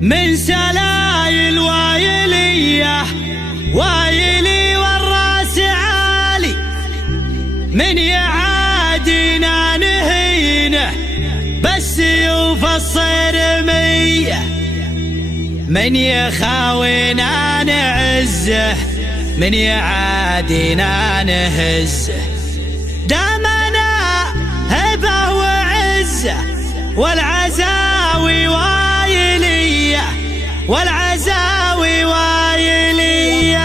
من سلايل وايلية وايلي والراس عالي، من يعادينا نهينه بالسيوف الصرمية، من يخاوينا نعزه من يعادينا نهزه. دامنا هبه وعزه والعزاوي وايلية والعزاوي وايلية.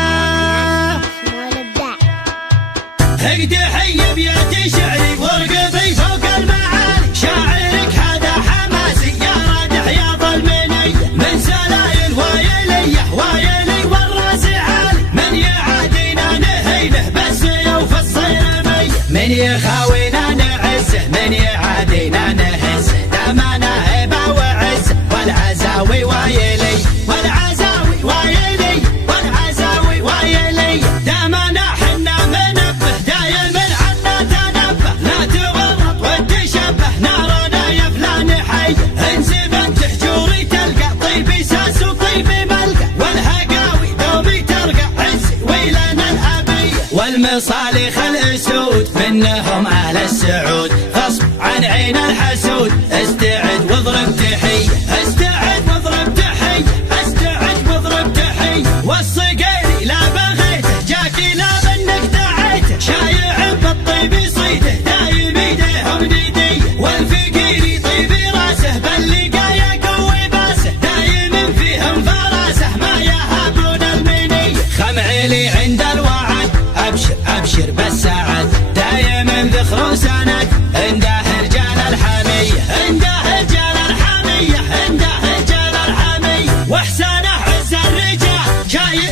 هقد حي بيد شعري وارقبي فوق المعالي، شاعرك هذا حماسي يا رادح يا ظلمني. من سلايل وايلية وايلي والراس عالي، من يعادينا نهينه بالسيوف الصرمية، من يخاوينا نعزه من يعادينا نهزه. دامنا هبه وعزه والعزاوي وايلي والعزاوي وايلي والعزاوي وايلي. دامنا حنا منبه دايما عنا تنبه، لا تورط وتشبه نارنا يا فلان حي. انزب انت حجوري تلقى طيبي ساس وطيبي ملقى، والهقاوي دومي ترقى عزي ويلنا الابيه. والمصالح الاسود منهم اهل السعود، غصب عن عين الحسود. استعد واضرب تحيه استعد واضرب تحيه استعد واضرب تحيه. والصقيري لا بغيته جاكي لا منك دعيته، شايع بالطيب يصيده دايم ايديهم نديه. والفقيري طيبي راسه باللقايا قوي باسه، دايم فيهم فراسه ما يهابون المنيه. خمعيلي عند الوعد ابشر ابشر بالسعد، دايما ذخر وسند عنده رجال الحميه عنده رجال الحميه عنده رجال الحميه. واحسانه عز الرجال شايل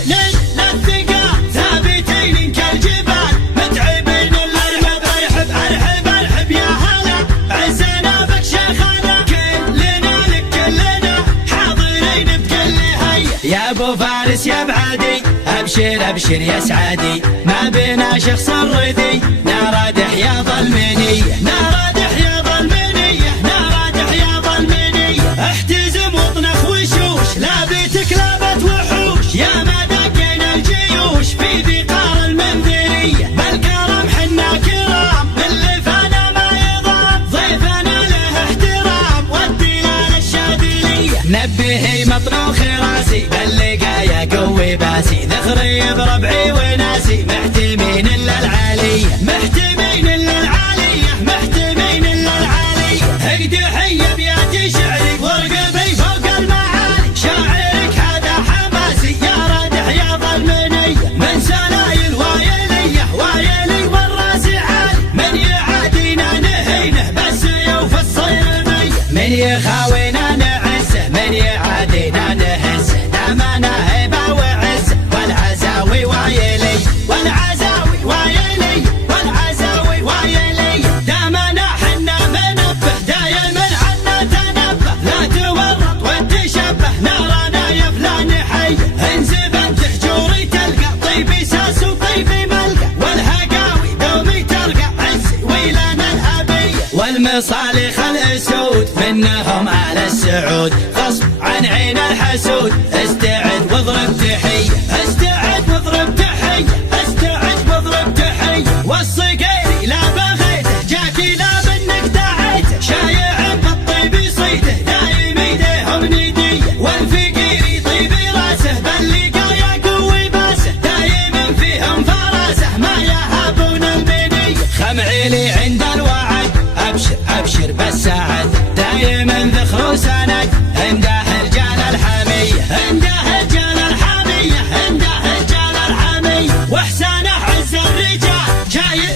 للثقال، ثابتين كالجبال متعبين الارحب ارحب ارحب ارحب يا هلا. عزنا بك شيخنا كلنا لك كلنا حاضرين بكل هيا. يا ابو فارس يا بعدي ابشر ابشر يا سعادي، ما بينا شخص الردي نارادح يا ظلمنيه نارادح يا ظلمنيه نارادح يا ظلمنيه. احتزم واطنخ وشوش لابتك لابت وحوش، يا ما دقينا الجيوش في بقار المنذريه. بالكرم حنا كرام اللي فانا ما يضام، ضيفنا له احترام والديانه الشاذليه. نبهي مطروخ راسي باللقايا قوي باسي، ذخري بربعي وناسي محتمين الا العاليه محتمين الا العاليه محتمين الا العاليه. هقد حي بيد شعري وارقبي فوق المعالي، شاعرك هذا حماسي يا رادح يا ظلمنيه. من سلايل وايليه وايلي والراس عالي، من يعادينا نهينه بالسيوف الصرميه، من يخاوينا نعزه من يعادينا نهزه. دامنا هبه وعزه والعزاوي وايلي والعزاوي وايلي والعزاوي وايلي. دامنا حنا منبه دايما عنا تنبه، لا تورط وتشبه نارنا يا فلان حي. انزب انت حجوري تلقى طيبي ساس وطيبي ملقى، والهقاوي دومي ترقى عزي ويلنا الابيه. والمصالح الاسود منهم اهل السعود، غصب عن عين الحسود. استعد واضرب تحيه استعد واضرب تحيه استعد واضرب تحيه. والصقيري لا بغيته جاكي لا منك دعيته، شايع بالطيب يصيده دايم ايديهم نديه. والفقيري طيبي راسه باللقايا قوي باسه، دايم فيهم فراسه ما يهابون المنيه. خمعيلي عند الوعد ابشر ابشر بالسعد، دايما ذخر وسند عنده رجال الحميه عنده رجال الحميه عنده رجال الحميه. واحسانه عز الرجال شايل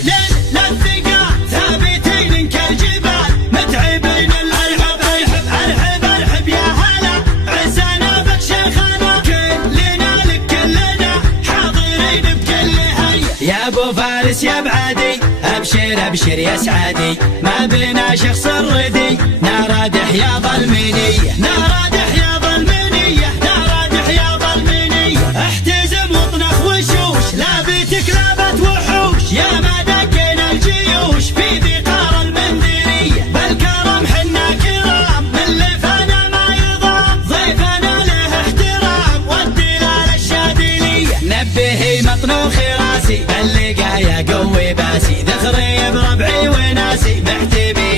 للثقال، ثابتين كالجبال متعبين الارحب ارحب ارحب ارحب يا هلا. عزنا بك شيخنا كلنا لك كلنا حاضرين بكل هيا. يا ابو فارس يا بعدي ابشر ابشر يا سعادي، ما بينا شخص الردي نارادح يا ظلمنيه نارادح يا ظلمنيه نارادح يا ظلمنيه. احتزم واطنخ وشوش لابتك لابت وحوش، يا ما دقينا الجيوش في بقار المنذريه. بالكرم حنا كرام اللي فانا ما يضام، ضيفنا طنوخي راسي اللقايا قوي باسي ذخري بربعي وناسي محتبي